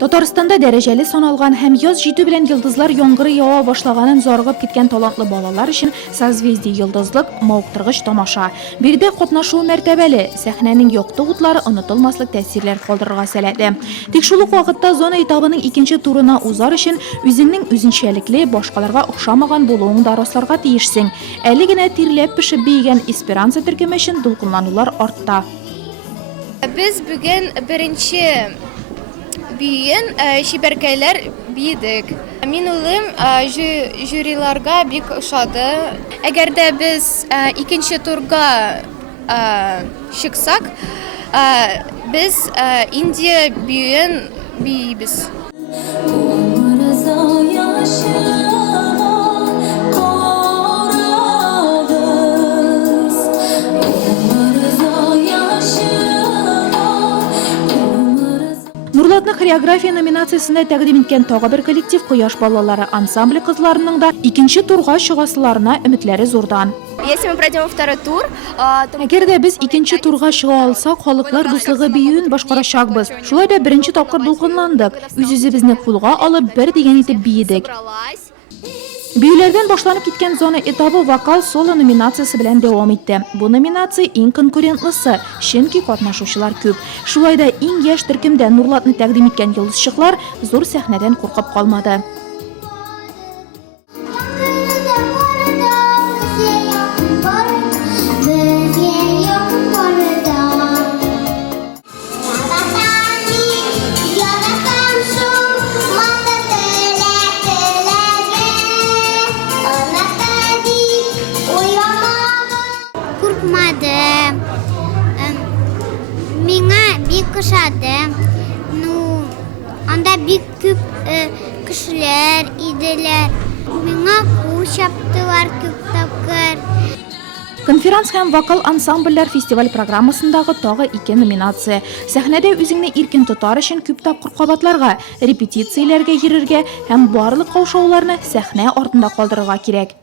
Татарстанда дәрәҗәле саналган һәм яз җитү белән йолдызлар яңгыры ява башлаганын зарыгып киткән талантлы балалар өчен созвездие йолдызлык мавыктыргыч тамаша. Бирдә катнашу мәртәбәле, сәхнәнең якты утлары онытылмаслык тәэсирләр калдырырга сәләтле. Тик шул ук вакытта зона этабының икенче турына узар өчен үзеңнең үзенчәлекле, башкаларга охшамаган булуың да расларга тиешсең. Әле генә тирләп пешеп биегән Эсперанца төркеме өчен дулкынланулар артта. Без бүген беренче büyüyen şiberkeyler biydik. Min улым jürilарға бик ошады. Әгәр дә без икенче турга чыксак, без Индия büyüyen biyibез. Нурлатны хореография номинациясында тәкъдим иткән тагы бер коллектив Кояш балалары ансамбле кызларының да икенче турга чыгасыларына өметләре зурдан. Если мы пройдем во второй тур, Әгәр дә без икенче турга чыга алсак, халыклар дуслыгы биюен башкарачакбыз. Шулай да беренче тапкыр дулкынландык. Үз-үзебезне кулга алып, бер дигән итеп биедек. Биюләрдән башланып киткән зона этабы вокал соло номинациясе белән дәвам итте. Бу номинация иң конкурентлысы, чөнки катнашучылар күп. Шулай да иң яшь төркемдә Нурлатны тәкъдим иткән йолдызчыклар зур сәхнәдән куркып калмады. Миңа бик ошады. Анда бик күп кешеләр иделәр. Миңа кул чаптылар күп тапкыр. Конферанс һәм вокал ансамбльләр фестиваль программасындагы тагы 2 номинация. Сәхнәдә үзеңне иркен тотар өчен күп тапкыр кабатларга, репетицияләргә йөрергә һәм барлык каушауларны сәхнә артында калдырырга кирәк.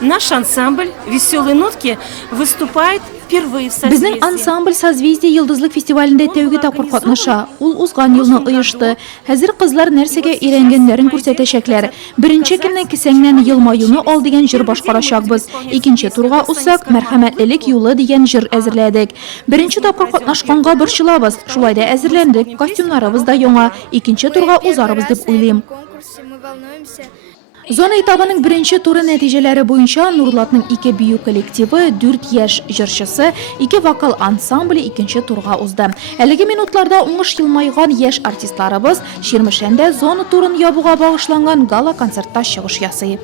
Наш ансамбль «Веселые нотки» выступает впервые в Безнең созвездии. ансамбль созвездие йолдызлык фестивалендә тәүге тапкыр катнаша. Ул узган елны оешты. Хәзер кызлар нәрсәгә өйрәнгәннәрен күрсәтәчәкләр. Беренче көнне кесәңнән елмаюны ал дигән җыр башкарачакбыз. Икенче турга узсак, мәрхәмәтлелек юлы дигән җыр әзерләдек. Беренче тапкыр катнашканга борчылабыз. Шулай да әзерләндек. Костюмнарыбыз да яңа. Икенче турга узарбыз дип уйлыйм. Зона этабының беренче туры нәтиҗәләре буенча Нурлатның 2 бию коллективы, 4 яшь җырчысы, 2 вокал ансамбле икенче турга узды. Әлеге минутларда уңыш елмайган яшь артистларыбыз Ширмешәндә зона турын ябуга багышланган гала концертта чыгыш ясый.